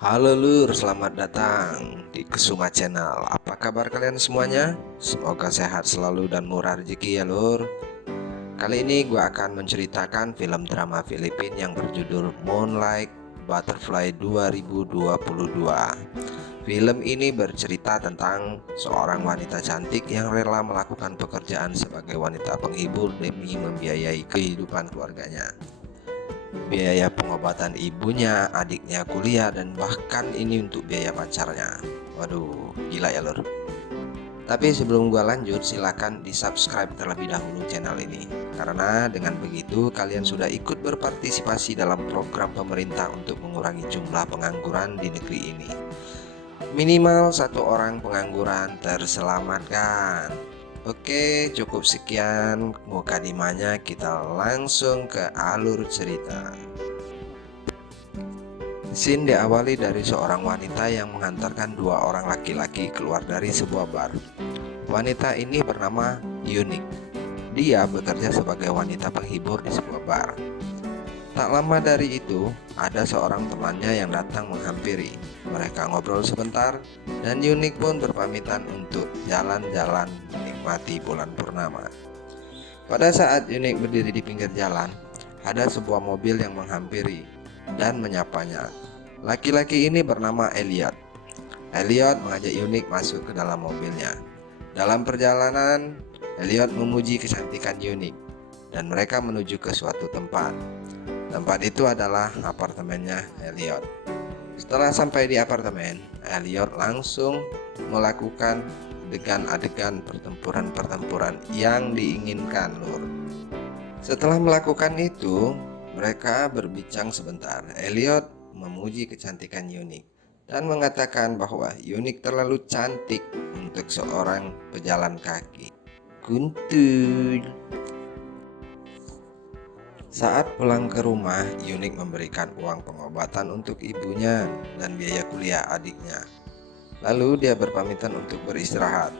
Halo Lur, selamat datang di Kesuma Channel. Apa kabar kalian semuanya? Semoga sehat selalu dan murah rezeki ya Lur. Kali ini gue akan menceritakan film drama Filipina yang berjudul Moonlight Butterfly 2022. Film ini bercerita tentang seorang wanita cantik yang rela melakukan pekerjaan sebagai wanita penghibur demi membiayai kehidupan keluarganya, biaya pengobatan ibunya, adiknya kuliah, dan bahkan ini untuk biaya pacarnya. Waduh, gila ya lur. Tapi sebelum gua lanjut, silakan di subscribe terlebih dahulu channel ini, karena dengan begitu kalian sudah ikut berpartisipasi dalam program pemerintah untuk mengurangi jumlah pengangguran di negeri ini. Minimal satu orang pengangguran terselamatkan. Oke, cukup sekian mukadimahnya, kita langsung ke alur cerita. Scene diawali dari seorang wanita yang mengantarkan dua orang laki-laki keluar dari sebuah bar. Wanita ini bernama Yunik. Dia bekerja sebagai wanita penghibur di sebuah bar. Tak lama dari itu, ada seorang temannya yang datang menghampiri. Mereka ngobrol sebentar, dan Yunik pun berpamitan untuk jalan-jalan menikmati bulan purnama. Pada saat Yunik berdiri di pinggir jalan, ada sebuah mobil yang menghampiri dan menyapanya. Laki-laki ini bernama Elliot. Elliot mengajak Yunik masuk ke dalam mobilnya. Dalam perjalanan, Elliot memuji kecantikan Yunik, dan mereka menuju ke suatu tempat. Tempat itu adalah apartemennya Elliot. Setelah sampai di apartemen, Elliot langsung melakukan adegan-adegan pertempuran-pertempuran yang diinginkan lur. Setelah melakukan itu, mereka berbincang sebentar. Elliot memuji kecantikan Yunik dan mengatakan bahwa Yunik terlalu cantik untuk seorang pejalan kaki. Kuntul. Saat pulang ke rumah, Yunik memberikan uang pengobatan untuk ibunya dan biaya kuliah adiknya. Lalu dia berpamitan untuk beristirahat.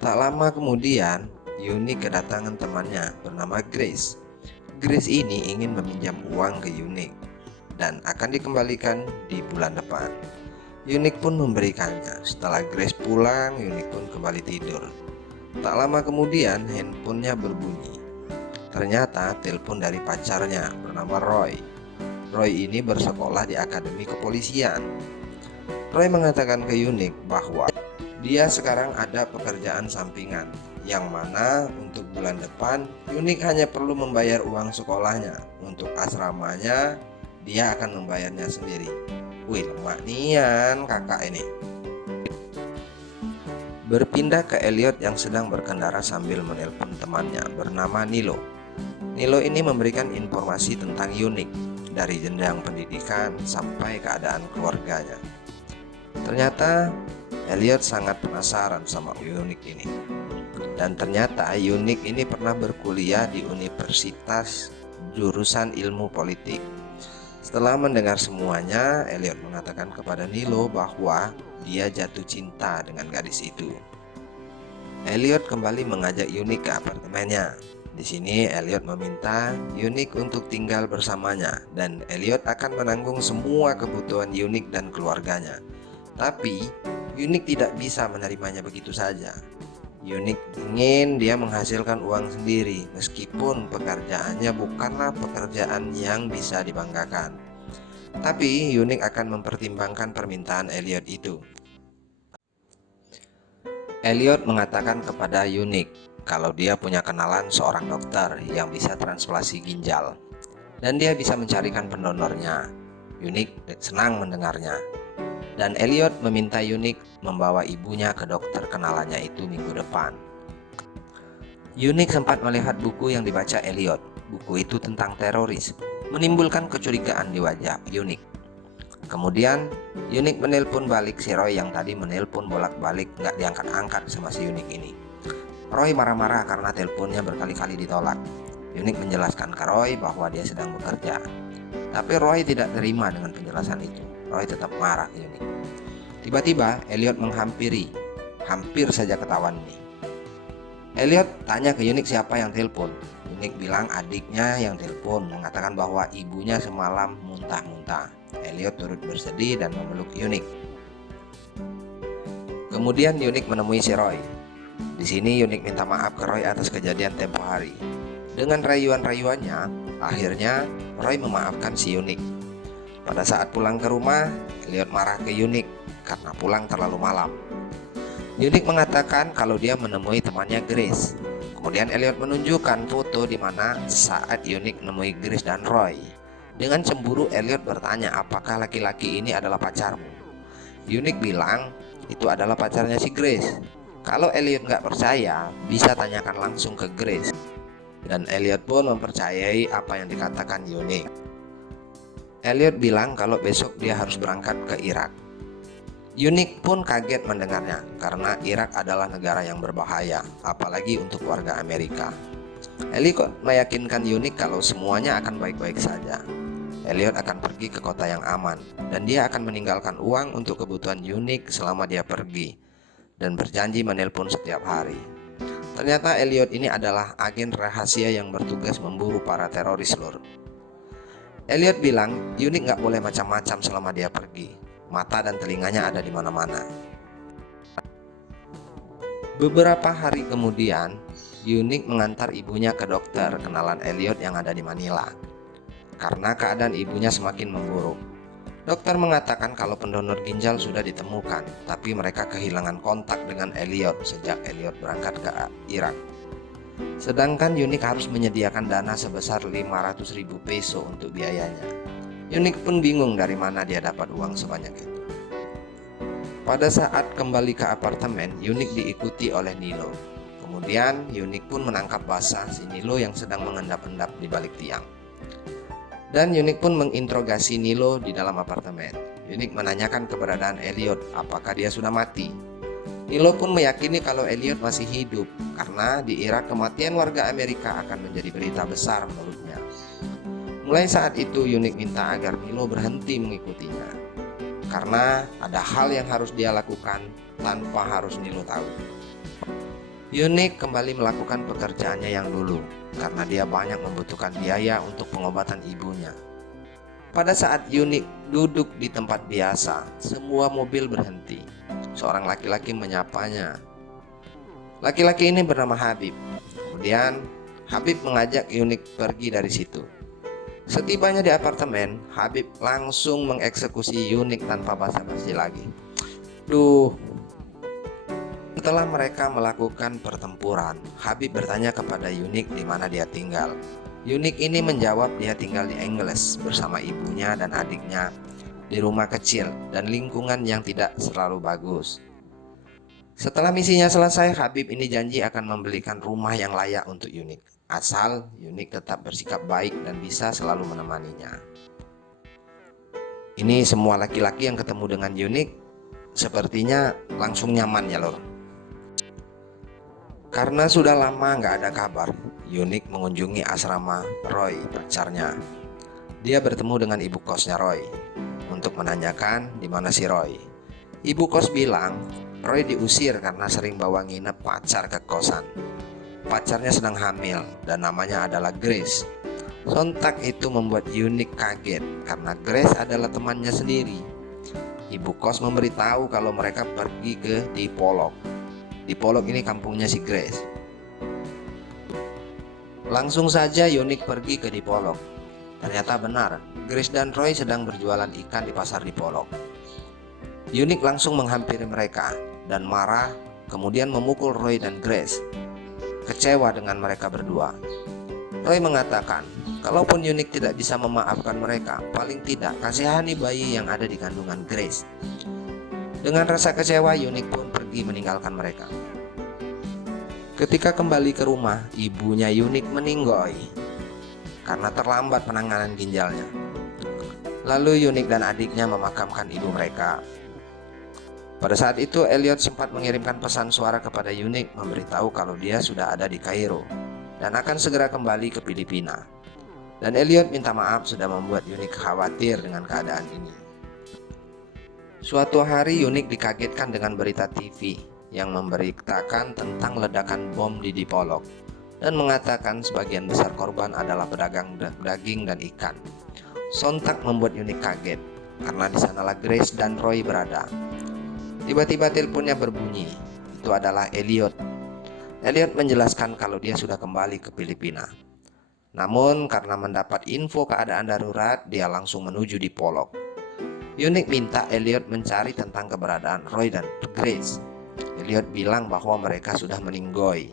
Tak lama kemudian, Yunik kedatangan temannya bernama Grace. Grace ini ingin meminjam uang ke Yunik dan akan dikembalikan di bulan depan. Yunik pun memberikannya. Setelah Grace pulang, Yunik pun kembali tidur. Tak lama kemudian, handphonenya berbunyi. Ternyata telepon dari pacarnya bernama Roy. Roy ini bersekolah di akademi kepolisian. Roy mengatakan ke Yunik bahwa dia sekarang ada pekerjaan sampingan, yang mana untuk bulan depan Yunik hanya perlu membayar uang sekolahnya. Untuk asramanya dia akan membayarnya sendiri. Wih, lemak nian kakak ini. Berpindah ke Elliot yang sedang berkendara sambil menelpon temannya bernama Nilo. Nilo ini memberikan informasi tentang Yunik, dari jenjang pendidikan sampai keadaan keluarganya. Ternyata Elliot sangat penasaran sama Yunik ini. Dan ternyata Yunik ini pernah berkuliah di universitas jurusan ilmu politik. Setelah mendengar semuanya, Elliot mengatakan kepada Nilo bahwa dia jatuh cinta dengan gadis itu. Elliot kembali mengajak Yunik ke apartemennya. Di sini Elliot meminta Yunik untuk tinggal bersamanya, dan Elliot akan menanggung semua kebutuhan Yunik dan keluarganya. Tapi Yunik tidak bisa menerimanya begitu saja. Yunik ingin dia menghasilkan uang sendiri, meskipun pekerjaannya bukanlah pekerjaan yang bisa dibanggakan. Tapi Yunik akan mempertimbangkan permintaan Elliot itu. Elliot mengatakan kepada Yunik kalau dia punya kenalan seorang dokter yang bisa transplantasi ginjal, dan dia bisa mencarikan pendonornya. Yunik senang mendengarnya, dan Elliot meminta Yunik membawa ibunya ke dokter kenalannya itu minggu depan. Yunik sempat melihat buku yang dibaca Elliot. Buku itu tentang teroris, menimbulkan kecurigaan di wajah Yunik. Kemudian Yunik menelpon balik si Roy yang tadi menelpon bolak-balik gak diangkat-angkat sama si Yunik ini. Roy marah-marah karena teleponnya berkali-kali ditolak. Yunik menjelaskan ke Roy bahwa dia sedang bekerja. Tapi Roy tidak terima dengan penjelasan itu. Roy tetap marah ke Yunik. Tiba-tiba Elliot menghampiri. Hampir saja ketahuan nih. Elliot tanya ke Yunik siapa yang telepon. Yunik bilang adiknya yang telepon, mengatakan bahwa ibunya semalam muntah-muntah. Elliot turut bersedih dan memeluk Unique. Kemudian Unique menemui si Roy. Di sini Unique minta maaf ke Roy atas kejadian tempo hari. Dengan rayuan-rayuannya, akhirnya Roy memaafkan si Unique. Pada saat pulang ke rumah, Elliot marah ke Unique karena pulang terlalu malam. Unique mengatakan kalau dia menemui temannya Grace. Kemudian Elliot menunjukkan foto di mana saat Unique menemui Grace dan Roy. Dengan cemburu, Elliot bertanya apakah laki-laki ini adalah pacarmu. Unique bilang itu adalah pacarnya si Grace. Kalau Elliot nggak percaya, bisa tanyakan langsung ke Grace. Dan Elliot pun mempercayai apa yang dikatakan Unique. Elliot bilang kalau besok dia harus berangkat ke Irak. Unique pun kaget mendengarnya karena Irak adalah negara yang berbahaya, apalagi untuk warga Amerika. Elliot meyakinkan Unique kalau semuanya akan baik-baik saja. Elliot akan pergi ke kota yang aman dan dia akan meninggalkan uang untuk kebutuhan Unique selama dia pergi dan berjanji menelpon setiap hari. Ternyata Elliot ini adalah agen rahasia yang bertugas memburu para teroris, lor. Elliot bilang Unique nggak boleh macam-macam selama dia pergi. Mata dan telinganya ada di mana-mana. Beberapa hari kemudian, Unique mengantar ibunya ke dokter kenalan Elliot yang ada di Manila. Karena keadaan ibunya semakin memburuk. Dokter mengatakan kalau pendonor ginjal sudah ditemukan, tapi mereka kehilangan kontak dengan Elliot sejak Elliot berangkat ke Irak. Sedangkan Unique harus menyediakan dana sebesar 500.000 peso untuk biayanya. Unique pun bingung dari mana dia dapat uang sebanyak itu. Pada saat kembali ke apartemen, Unique diikuti oleh Nilo. Kemudian Unique pun menangkap basah si Nilo yang sedang mengendap-endap di balik tiang. Dan Unique pun menginterogasi Nilo di dalam apartemen. Unique menanyakan keberadaan Elliot, apakah dia sudah mati. Nilo pun meyakini kalau Elliot masih hidup karena di Irak kematian warga Amerika akan menjadi berita besar menurutnya. Mulai saat itu Unique minta agar Nilo berhenti mengikutinya karena ada hal yang harus dia lakukan tanpa harus Nilo tahu. Unique kembali melakukan pekerjaannya yang dulu karena dia banyak membutuhkan biaya untuk pengobatan ibunya. Pada saat Unique duduk di tempat biasa, semua mobil berhenti. Seorang laki-laki menyapanya. Laki-laki ini bernama Habib. Kemudian Habib mengajak Unique pergi dari situ. Setibanya di apartemen, Habib langsung mengeksekusi Unique tanpa basa-basi lagi. Setelah mereka melakukan pertempuran, Habib bertanya kepada Unique di mana dia tinggal. Unique ini menjawab dia tinggal di Inggris bersama ibunya dan adiknya di rumah kecil dan lingkungan yang tidak selalu bagus. Setelah misinya selesai, Habib ini janji akan membelikan rumah yang layak untuk Unique, asal Unique tetap bersikap baik dan bisa selalu menemaninya. Ini semua laki-laki yang ketemu dengan Unique sepertinya langsung nyaman ya lor. Karena sudah lama nggak ada kabar, Unique mengunjungi asrama Roy, pacarnya. Dia bertemu dengan ibu kosnya Roy untuk menanyakan di mana si Roy. Ibu kos bilang Roy diusir karena sering bawa nginep pacar ke kosan. Pacarnya sedang hamil dan namanya adalah Grace. Sontak itu membuat Unique kaget karena Grace adalah temannya sendiri. Ibu kos memberitahu kalau mereka pergi ke Dipolog. Dipolog ini kampungnya si Grace. Langsung saja Unique pergi ke Dipolog. Ternyata benar, Grace dan Roy sedang berjualan ikan di pasar Dipolog. Unique langsung menghampiri mereka dan marah, kemudian memukul Roy dan Grace. Kecewa dengan mereka berdua, Roy mengatakan, kalaupun Unique tidak bisa memaafkan mereka, paling tidak kasihani bayi yang ada di kandungan Grace. Dengan rasa kecewa, Unique pun pergi meninggalkan mereka. Ketika kembali ke rumah, ibunya Unique meninggoy karena terlambat penanganan ginjalnya. Lalu Unique dan adiknya memakamkan ibu mereka. Pada saat itu Elliot sempat mengirimkan pesan suara kepada Unique memberitahu kalau dia sudah ada di Kairo dan akan segera kembali ke Filipina. Dan Elliot minta maaf sudah membuat Unique khawatir dengan keadaan ini. Suatu hari Unique dikagetkan dengan berita TV yang memberitakan tentang ledakan bom di Dipolog dan mengatakan sebagian besar korban adalah pedagang daging dan ikan. Sontak membuat Unique kaget. karena di sanalah Grace dan Roy berada. Tiba-tiba teleponnya berbunyi. Itu adalah Elliot. Elliot menjelaskan kalau dia sudah kembali ke Filipina. Namun karena mendapat info keadaan darurat, dia langsung menuju di Polok. Unique minta Elliot mencari tentang keberadaan Roy dan Grace. Elliot bilang bahwa mereka sudah meninggoy.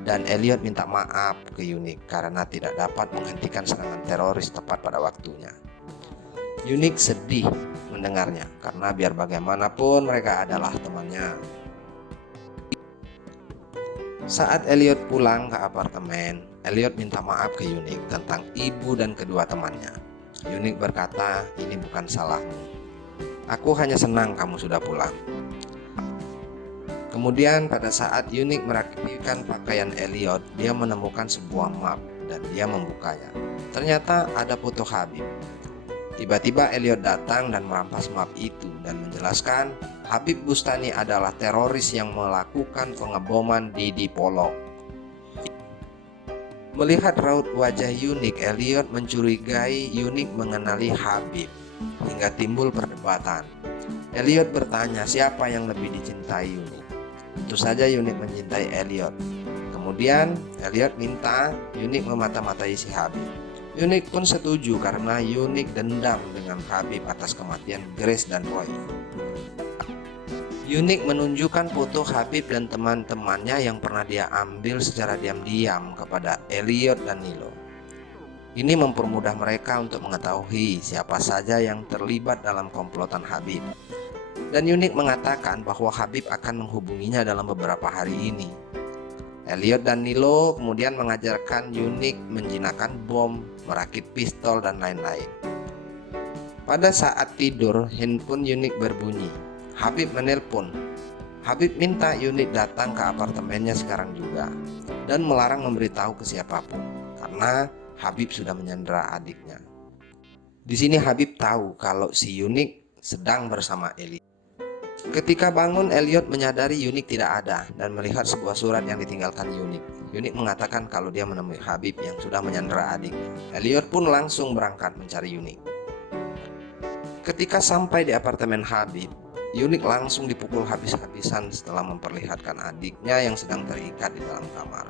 Dan Elliot minta maaf ke Unique karena tidak dapat menghentikan serangan teroris tepat pada waktunya. Unique sedih mendengarnya karena biar bagaimanapun mereka adalah temannya. Saat Elliot pulang ke apartemen, Elliot minta maaf ke Unique tentang ibu dan kedua temannya. Unique berkata, "Ini bukan salahmu. Aku hanya senang kamu sudah pulang." Kemudian pada saat Unique merapikan pakaian Elliot, dia menemukan sebuah map dan dia membukanya. Ternyata ada foto Habib. Tiba-tiba Elliot datang dan merampas map itu dan menjelaskan Habib Bustani adalah teroris yang melakukan pengeboman di Dipolok. Melihat raut wajah Unique, Elliot mencurigai Unique mengenali Habib hingga timbul perdebatan. Elliot bertanya siapa yang lebih dicintai Unique. Tentu saja Unique mencintai Elliot. Kemudian Elliot minta Unique memata-matai si Habib. Unique pun setuju karena Unique dendam dengan Habib atas kematian Grace dan Roy. Unique menunjukkan foto Habib dan teman-temannya yang pernah dia ambil secara diam-diam kepada Elliot dan Nilo. Ini mempermudah mereka untuk mengetahui siapa saja yang terlibat dalam komplotan Habib. Dan Unique mengatakan bahwa Habib akan menghubunginya dalam beberapa hari ini. Elliot dan Nilo kemudian mengajarkan Unique menjinakkan bom, merakit pistol, dan lain-lain. Pada saat tidur, handphone Unique berbunyi. Habib menelpon. Habib minta Unique datang ke apartemennya sekarang juga dan melarang memberitahu ke siapapun karena Habib sudah menyandera adiknya. Di sini Habib tahu kalau si Unique sedang bersama Elliot. Ketika bangun, Elliot menyadari Unique tidak ada dan melihat sebuah surat yang ditinggalkan Unique. Unique mengatakan kalau dia menemui Habib yang sudah menyandera adiknya. Elliot pun langsung berangkat mencari Unique. Ketika sampai di apartemen Habib, Unique langsung dipukul habis-habisan setelah memperlihatkan adiknya yang sedang terikat di dalam kamar.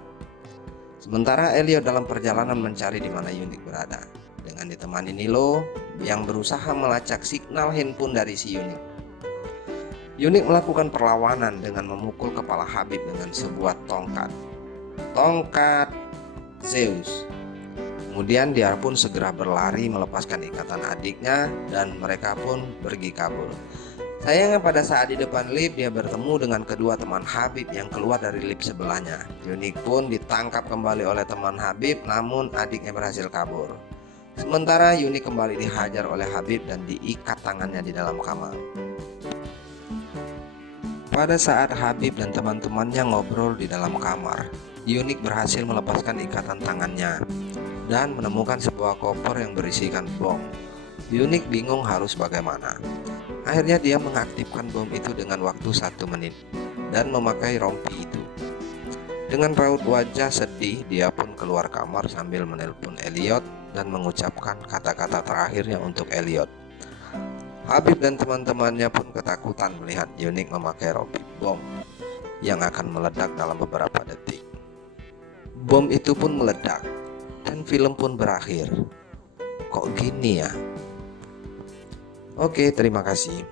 Sementara Elliot dalam perjalanan mencari di mana Unique berada, dengan ditemani Nilo yang berusaha melacak signal handphone dari si Unique. Unique melakukan perlawanan dengan memukul kepala Habib dengan sebuah tongkat Zeus. Kemudian dia pun segera berlari melepaskan ikatan adiknya dan mereka pun pergi kabur. Sayangnya pada saat di depan lift dia bertemu dengan kedua teman Habib yang keluar dari lift sebelahnya. Unique pun ditangkap kembali oleh teman Habib, namun adiknya berhasil kabur. Sementara Unique kembali dihajar oleh Habib dan diikat tangannya di dalam kamar. Pada saat Habib dan teman-temannya ngobrol di dalam kamar, Unique berhasil melepaskan ikatan tangannya dan menemukan sebuah koper yang berisikan bom. Unique bingung harus bagaimana. Akhirnya dia mengaktifkan bom itu dengan waktu 1 menit dan memakai rompi itu. Dengan raut wajah sedih, dia pun keluar kamar sambil menelpon Elliot dan mengucapkan kata-kata terakhirnya untuk Elliot. Habib dan teman-temannya pun ketakutan melihat Unique memakai rompi bom yang akan meledak dalam beberapa detik. Bom itu pun meledak dan film pun berakhir. Kok gini ya? Oke, terima kasih.